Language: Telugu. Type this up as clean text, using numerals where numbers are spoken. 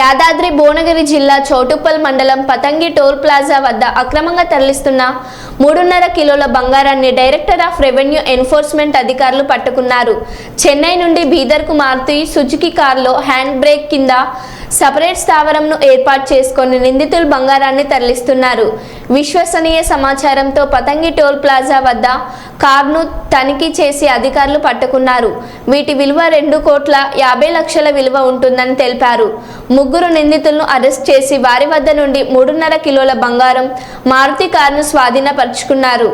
యాదాద్రి భువనగిరి జిల్లా చౌటుప్పల్ మండలం పతంగి టోల్ ప్లాజా వద్ద అక్రమంగా తరలిస్తున్న 3.5 కిలోల బంగారాన్ని డైరెక్టర్ ఆఫ్ రెవెన్యూ ఎన్ఫోర్స్మెంట్ అధికారులు పట్టుకున్నారు. చెన్నై నుండి బీదర్కు మారుతి సుజుకి కారులో హ్యాండ్ బ్రేక్ కింద సపరేట్ స్థావరంను ఏర్పాటు చేసుకొని నిందితులు బంగారాన్ని తరలిస్తున్నారు. విశ్వసనీయ సమాచారంతో పతంగి టోల్ ప్లాజా వద్ద కారును తనిఖీ చేసి అధికారులు పట్టుకున్నారు. వీటి విలువ 2,50,00,000 విలువ ఉంటుందని తెలిపారు. ముగ్గురు నిందితులను అరెస్ట్ చేసి వారి వద్ద నుండి 3.5 కిలోల బంగారం, మారుతి కారును స్వాధీనపరుచుకున్నారు.